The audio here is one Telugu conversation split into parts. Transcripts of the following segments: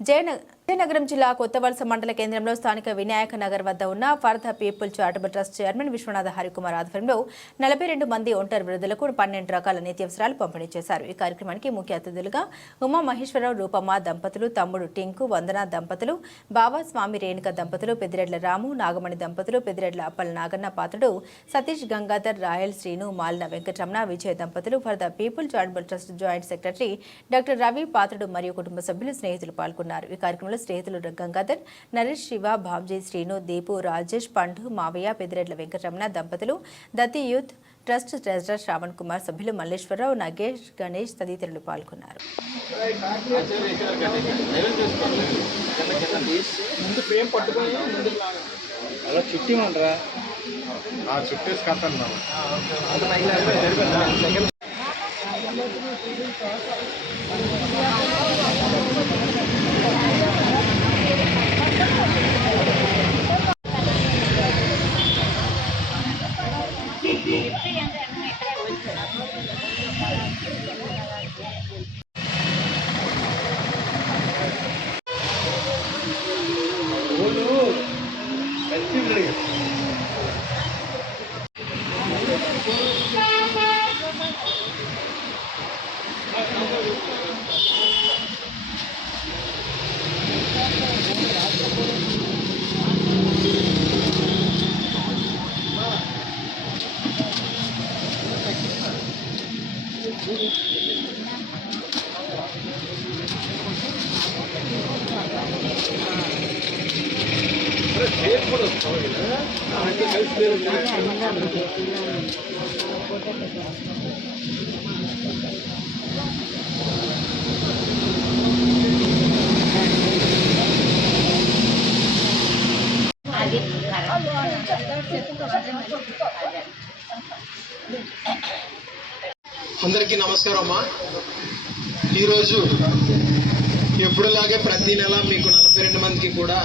జయన విజయనగరం జిల్లా కొత్తవలస మండల కేంద్రంలో స్థానిక వినాయక నగర్ వద్ద ఉన్న for the people charitable trust chairman Vishwanatha Harikumar ఆధ్వర్యంలో నలభై రెండు మంది ఒంటరి వృద్ధులకు పన్నెండు రకాల నిత్యావసరాలు పంపిణీ చేశారు. ఈ కార్యక్రమానికి ముఖ్య అతిథులుగా ఉమా మహేశ్వరరావు రూపమ్మ దంపతులు తమ్ముడు టింకు వందన దంపతులు బావా స్వామి రేణుక దంపతులు పెద్దిరెడ్ల రాము నాగమణి దంపతులు పెద్దిరెడ్ల అప్పల నాగన్న పాత్రుడు సతీష్ గంగాధర్ రాయల్ శ్రీను మాలిన వెంకటరమణ విజయ దంపతులు for the people charitable trust joint secretary doctor Ravi Patrudu మరియు కుటుంబ సభ్యులు స్నేహితులు పాల్గొన్నారు. ఈ కార్యక్రమంలో స్నేహితులు గంగాధర్ నరేష్ శివ బాబ్జీ శ్రీను దీపు రాజేష్ పండు మావయ్య పెదిరెడ్ల వెంకటరమణ దంపతులు Datti youth trust treasurer Shravan Kumar సభ్యులు మల్లేశ్వరరావు నగేష్ గణేష్ తదితరులు పాల్గొన్నారు. అలా చుట్టేసి అందరికీ నమస్కారం అమ్మా. ఈరోజు ఎప్పుడులాగే ప్రతి నెల మీకు నలభై రెండు మందికి కూడా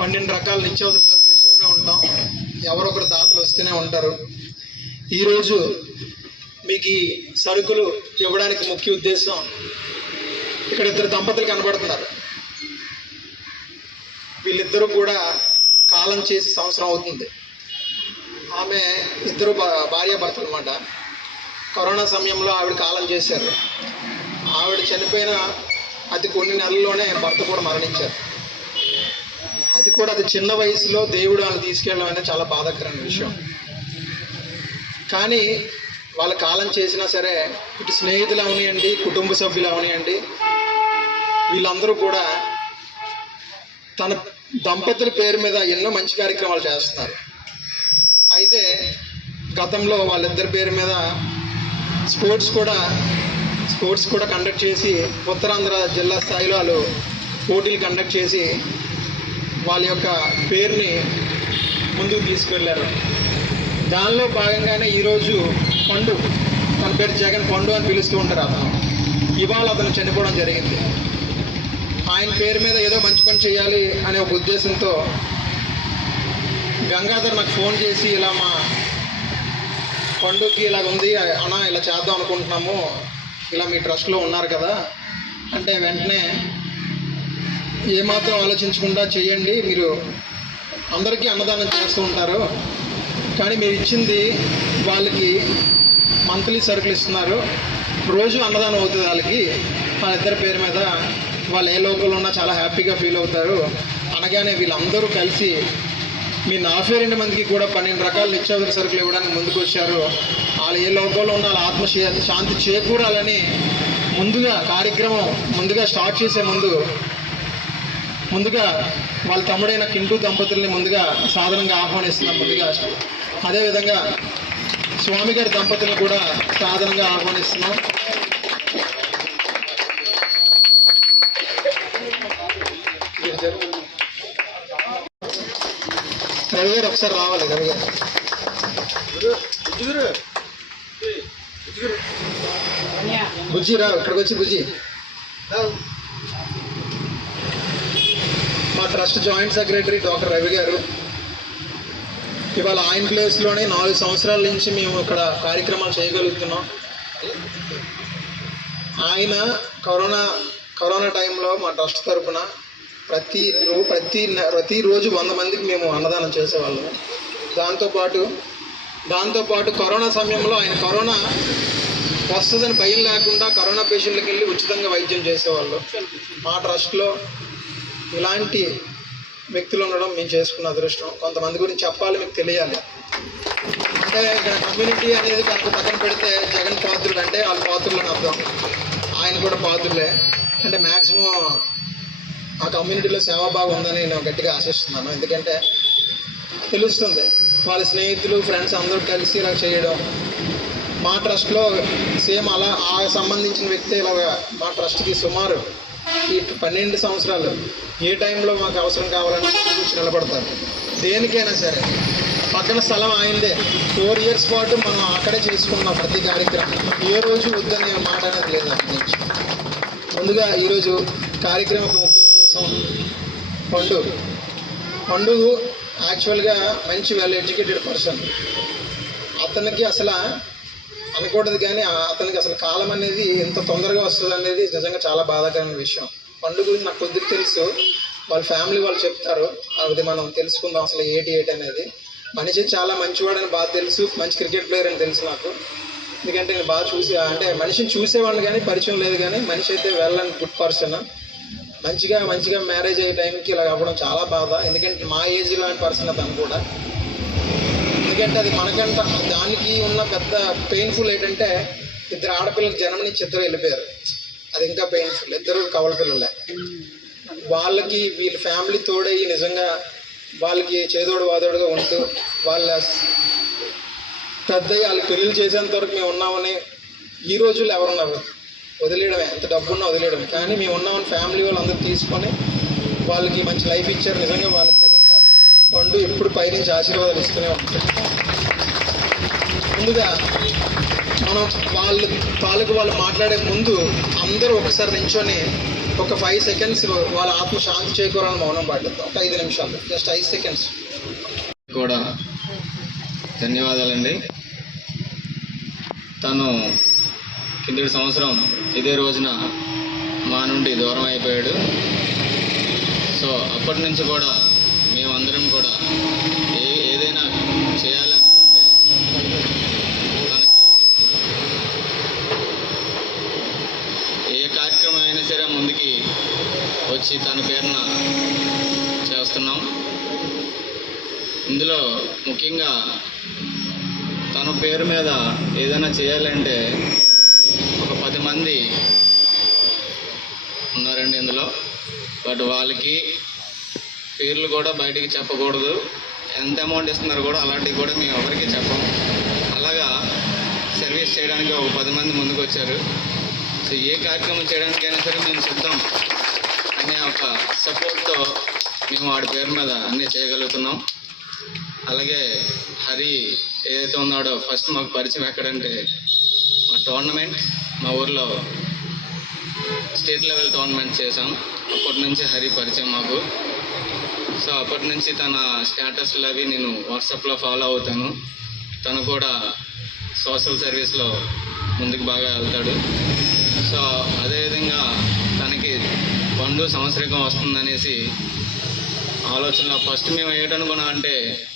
పన్నెండు రకాల నిత్యావసర సరుకులు ఇస్తూనే ఉంటాం. ఎవరొకరు దాతలు వస్తూనే ఉంటారు. ఈరోజు మీకు ఈ సరుకులు ఇవ్వడానికి ముఖ్య ఉద్దేశం ఇక్కడ ఇద్దరు దంపతులు కనబడుతున్నారు. వీళ్ళిద్దరూ కూడా కాలం చేసి సంవత్సరం అవుతుంది. ఆమె ఇద్దరు భార్య భర్తలు అనమాట కరోనా సమయంలో ఆవిడ కాలం చేశారు. ఆవిడ చనిపోయిన అది కొన్ని నెలల్లోనే భర్త కూడా మరణించారు. అది కూడా అది చిన్న వయసులో దేవుడు వాళ్ళు తీసుకెళ్ళడం అనేది చాలా బాధాకరమైన విషయం. కానీ వాళ్ళ కాలం చేసినా సరే ఇటు స్నేహితులు అవనియండి కుటుంబ సభ్యులు అవనియండి వీళ్ళందరూ కూడా తన దంపతుల పేరు మీద ఎన్నో మంచి కార్యక్రమాలు చేస్తున్నారు. అయితే గతంలో వాళ్ళిద్దరి పేరు మీద స్పోర్ట్స్ కూడా స్పోర్ట్స్ కూడా కండక్ట్ చేసి ఉత్తరాంధ్ర జిల్లా స్థాయిలో వాళ్ళు పోటీలు కండక్ట్ చేసి వాళ్ళ యొక్క పేరుని ముందుకు తీసుకెళ్ళారు దానిలో భాగంగానే ఈరోజు పండు తన పేరు జగన్ పండు అని పిలుస్తూ ఉంటారు అతను. ఇవాళ అతను చనిపోవడం జరిగింది. ఆయన పేరు మీద ఏదో మంచి పని చేయాలి అనే ఒక ఉద్దేశంతో గంగాధర్ నాకు ఫోన్ చేసి ఇలా మా పండుగకి ఇలా ఉంది అన్న ఇలా చేద్దాం అనుకుంటున్నాము. ఇలా మీ ట్రస్ట్లో ఉన్నారు కదా అంటే వెంటనే ఏమాత్రం ఆలోచించకుండా చేయండి. మీరు అందరికీ అన్నదానం చేస్తూ ఉంటారు. కానీ మీరు ఇచ్చింది వాళ్ళకి మంత్లీ సరుకులు ఇస్తున్నారు. రోజు అన్నదానం అవుతుంది వాళ్ళకి. ఆ ఇద్దరి పేరు మీద వాళ్ళు ఏ లోపల ఉన్నా చాలా హ్యాపీగా ఫీల్ అవుతారు. అనగానే వీళ్ళందరూ కలిసి మీ నలభై రెండు మందికి కూడా పన్నెండు రకాల నిత్యావసర సరుకులు ఇవ్వడానికి ముందుకు వచ్చారు. వాళ్ళు ఏ లోకంలో ఉన్న వాళ్ళ ఆత్మ శాంతి చేకూరాలని ముందుగా కార్యక్రమం ముందుగా స్టార్ట్ చేసే ముందు ముందుగా వాళ్ళ తమ్ముడైన కింటూ దంపతుల్ని ముందుగా సాధారణంగా ఆహ్వానిస్తున్నాం ముందుగా. అదేవిధంగా స్వామి గారి దంపతులను కూడా సాధారణంగా ఆహ్వానిస్తున్నాం. రవి ఒకసారి రావాలి రవి బుజ్జి రా ఇక్కడికి వచ్చి బుజ్జి. మా trust joint secretary doctor Ravi గారు ఇవాళ ఆయన ప్లేస్లోనే నాలుగు సంవత్సరాల నుంచి మేము ఇక్కడ కార్యక్రమాలు చేయగలుగుతున్నాం. ఆయన కరోనా కరోనా టైంలో మా ట్రస్ట్ తరఫున ప్రతి రో ప్రతి ప్రతిరోజు వంద మందికి మేము అన్నదానం చేసేవాళ్ళము దాంతోపాటు దాంతోపాటు కరోనా సమయంలో ఆయన కరోనా వస్తుందని భయం లేకుండా కరోనా పేషెంట్లకు వెళ్ళి ఉచితంగా వైద్యం చేసేవాళ్ళు. మా ట్రస్ట్లో ఇలాంటి వ్యక్తులు ఉండడం మేము చేసుకున్న అదృష్టం. కొంతమంది గురించి చెప్పాలి మీకు తెలియాలి. అంటే ఇక్కడ కమ్యూనిటీ అనేది కనుక పక్కన పెడితే జగన్ పాత్రులు అంటే వాళ్ళ పాత్రలు అని అర్థం. ఆయన కూడా పాత్రులే. అంటే మ్యాక్సిమం ఆ కమ్యూనిటీలో సేవాభావం ఉందని నేను గట్టిగా ఆశిస్తున్నాను. ఎందుకంటే తెలుస్తుంది వాళ్ళ స్నేహితులు ఫ్రెండ్స్ అందరూ కలిసి ఇలా చేయడం మా ట్రస్ట్లో సేమ్ అలా ఆ సంబంధించిన వ్యక్తి ఇలాగా మా ట్రస్ట్కి సుమారు ఈ పన్నెండు సంవత్సరాలు ఏ టైంలో మాకు అవసరం కావాలని కూర్చొని నిలబడతారు. దేనికైనా సరే పక్కన స్థలం ఆయిందే ఫోర్ ఇయర్స్ పాటు మనం అక్కడే చేసుకున్నాం ప్రతి కార్యక్రమం. ఏ రోజు వద్దనే మాట అనేది లేదు నాకు ముందుగా ఈరోజు కార్యక్రమం పండు. పండు యాక్చువల్గా మంచి వెల్ ఎడ్యుకేటెడ్ పర్సన్ అతనికి అసలు అనకూడదు కానీ అతనికి అసలు కాలం అనేది ఎంత తొందరగా వస్తుంది అనేది నిజంగా చాలా బాధాకరమైన విషయం. పండు గురించి నాకు కొద్దిగా తెలుసు. వాళ్ళ ఫ్యామిలీ వాళ్ళు చెప్తారు. అది మనం తెలుసుకుందాం అసలు ఏటి ఏటి అనేది. మనిషి చాలా మంచివాడని బాగా తెలుసు. మంచి క్రికెట్ ప్లేయర్ అని తెలుసు నాకు. ఎందుకంటే నేను బాగా చూసి అంటే మనిషిని చూసేవాడిని కానీ పరిచయం లేదు కానీ మనిషి అయితే వెళ్ళని గుడ్ పర్సన్ మంచిగా మంచిగా మ్యారేజ్ అయ్యే టైంకి ఇలా అవ్వడం చాలా బాధ. ఎందుకంటే మా ఏజ్ లాంటి పర్సన్ తను కూడా. ఎందుకంటే అది మనకంట దానికి ఉన్న పెద్ద పెయిన్ఫుల్ ఏంటంటే ఇద్దరు ఆడపిల్లలు జన్మనిచ్చి ఇద్దరు వెళ్ళిపోయారు. అది ఇంకా పెయిన్ఫుల్ ఇద్దరు కవల పిల్లలే. వాళ్ళకి వీళ్ళ ఫ్యామిలీ తోడయ్యి నిజంగా వాళ్ళకి చేదోడు వాదోడుగా ఉంటూ వాళ్ళ పెద్ద వాళ్ళకి పెళ్ళిళ్ళు చేసేంత వరకు మేము ఉన్నామని ఈ రోజుల్లో ఎవరున్నారు వదిలేయడమే ఎంత డబ్బున్నా వదిలేయడం. కానీ మేము ఉన్నామని ఫ్యామిలీ వాళ్ళు అందరూ తీసుకొని వాళ్ళకి మంచి లైఫ్ ఇచ్చారు. నిజంగా వాళ్ళకి నిజంగా పండు ఎప్పుడు పైనుంచి ఆశీర్వాదాలు ఇస్తూనే ఉంటుంది ముందుగా మనం వాళ్ళు వాళ్ళకు వాళ్ళు మాట్లాడే ముందు అందరూ ఒకసారి నించొని ఒక ఫైవ్ సెకండ్స్ వాళ్ళ ఆత్మ శాంతి చేకూరాలని మౌనం పాటిద్దాం. ఒక ఐదు నిమిషాలు. జస్ట్ ఐదు సెకండ్స్ కూడా ధన్యవాదాలండి. తను కిందటి సంవత్సరం ఇదే రోజున మా నుండి దూరం అయిపోయాడు సో అప్పటి నుంచి కూడా మేమందరం కూడా ఏ ఏదైనా చేయాలనుకుంటే తనకి ఏ కార్యక్రమం అయినా సరే ముందుకి వచ్చి తన పేరున చేస్తున్నాం. ఇందులో ముఖ్యంగా తన పేరు మీద ఏదైనా చేయాలంటే ఒక పది మంది ఉన్నారండి ఇందులో. బట్ వాళ్ళకి పేర్లు కూడా బయటికి చెప్పకూడదు. ఎంత అమౌంట్ ఇస్తున్నారు కూడా అలాంటివి కూడా మేము ఎవరికి చెప్పం. అలాగా సర్వీస్ చేయడానికి ఒక పది మంది ముందుకు వచ్చారు సో ఏ కార్యక్రమం చేయడానికైనా సరే మేము సిద్ధం అనే ఒక సపోర్ట్తో మేము వాడి పేరు మీద అన్నీ చేయగలుగుతున్నాం. అలాగే హరి ఏదైతే ఉన్నాడో ఫస్ట్ మాకు పరిచయం ఎక్కడంటే మా టోర్నమెంట్ మా ఊర్లో స్టేట్ లెవెల్ టోర్నమెంట్ చేశాం. అప్పటి నుంచి హరి పరిచయం మాకు. సో అప్పటి నుంచి తన స్టేటస్లు అవి నేను వాట్సాప్లో ఫాలో అవుతాను. తను కూడా సోషల్ సర్వీస్లో ముందుకు బాగా వెళ్తాడు. సో అదేవిధంగా తనకి పండు సంవత్సరికం వస్తుందనేసి ఆలోచనలో ఫస్ట్ మేము ఏటనుకున్నాం అంటే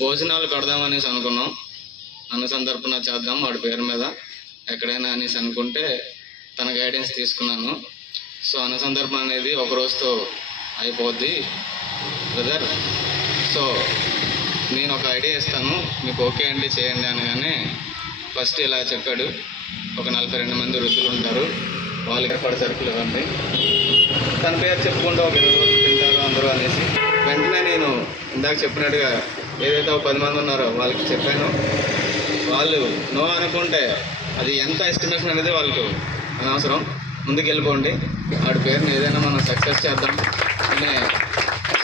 భోజనాలు పెడదామనేసి అనుకున్నాం. అన్న సందర్భన చేద్దాం వాడి పేరు మీద. ఎక్కడైనా అనేసి అనుకుంటే తన గైడెన్స్ తీసుకున్నాను. సో అన్న సందర్భం అనేది ఒక రోజుతో అయిపోద్ది బ్రదర్ సో నేను ఒక ఐడియా ఇస్తాను మీకు ఓకే అండి చేయండి అనగానే ఫస్ట్ ఇలా చెప్పాడు. ఒక నలభై రెండు మంది వృద్ధులు ఉంటారు వాళ్ళకి ఏర్పాటు సరుకులు ఇవ్వండి. తన పేరు చెప్పుకుంటూ ఒక ఇరవై రోజులు తింటారు అందరూ అనేసి. వెంటనే నేను ఇందాక చెప్పినట్టుగా ఏదైతే ఒక పది మంది ఉన్నారో వాళ్ళకి చెప్పాను. వాళ్ళు నో అనుకుంటే అది ఎంత ఎస్టిమేషన్ అనేది వాళ్ళకు అనవసరం. ముందుకు వెళ్ళిపోండి వాడి పేరుని ఏదైనా మనం సక్సెస్ చేద్దాం అనే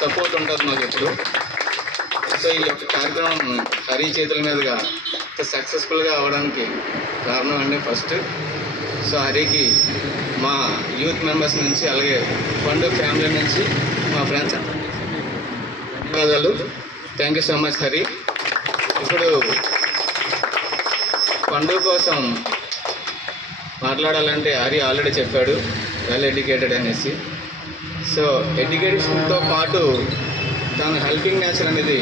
సపోర్ట్ ఉంటుంది మాకు ఎప్పుడు. సో ఈ యొక్క కార్యక్రమం హరి చేతుల మీదుగా సక్సెస్ఫుల్గా అవ్వడానికి కారణం అండి ఫస్ట్ సో హరికి మా యూత్ మెంబర్స్ నుంచి అలాగే పండు ఫ్యామిలీ నుంచి మా ఫ్రెండ్స్ ధన్యవాదాలు. Thank you so much Hari. ఇప్పుడు పండుగ కోసం మాట్లాడాలంటే హరి ఆల్రెడీ చెప్పాడు వెల్ ఎడ్యుకేటెడ్ అనేసి. సో ఎడ్యుకేషన్తో పాటు తన హెల్పింగ్ నేచర్ అనేది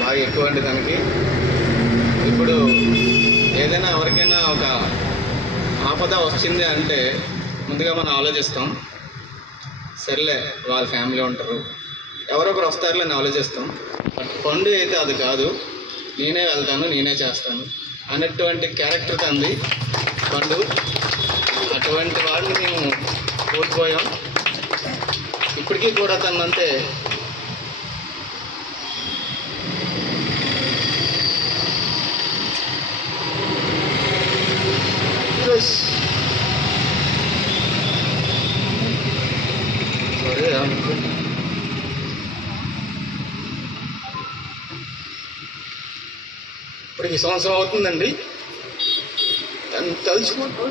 బాగా ఎక్కువ అండి తనకి. ఇప్పుడు ఏదైనా ఎవరికైనా ఒక ఆపద వచ్చింది అంటే ముందుగా మనం ఆలోచిస్తాం. సర్లే వాళ్ళ ఫ్యామిలీ ఉంటారు. ఎవరొకరు వస్తారులే అని ఆలోచిస్తాం. బట్ పండు అయితే అది కాదు. నేనే వెళ్తాను నేనే చేస్తాను. అనేటువంటి క్యారెక్టర్ తంది పండు అటువంటి వాడిని మేము కోల్పోయాం. ఇప్పటికీ కూడా తనంతే సారీ ఈ సంవత్సరం అవుతుందండి. దాన్ని తలుచుకుంటూ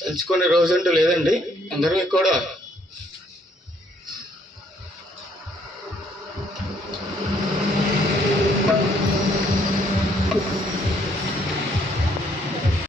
తలుచుకునే రోజంటూ లేదండి. అందరికీ కూడా